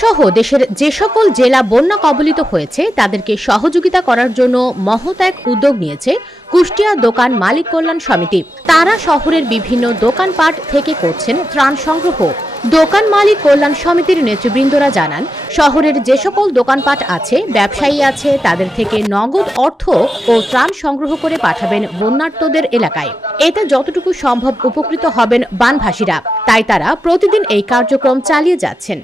সহ দেশের যে সকল জেলা বন্যা কবলিত হয়েছে তাদেরকে সহযোগিতা করার জন্য মহৎ এক উদ্যোগ নিয়েছে কুষ্টিয়া দোকান মালিক কল্যাণ সমিতি। তারা শহরের বিভিন্ন দোকানপাট থেকে করছেন ত্রাণ সংগ্রহ। দোকান মালিক কল্যাণ সমিতির নেতৃবৃন্দরা জানান, শহরের যে সকল দোকানপাট আছে, ব্যবসায়ী আছে, তাদের থেকে নগদ অর্থ ও ত্রাণ সংগ্রহ করে পাঠাবেন বন্যার্তদের এলাকায়। এতে যতটুকু সম্ভব উপকৃত হবেন বানভাসীরা। তাই তারা প্রতিদিন এই কার্যক্রম চালিয়ে যাচ্ছেন।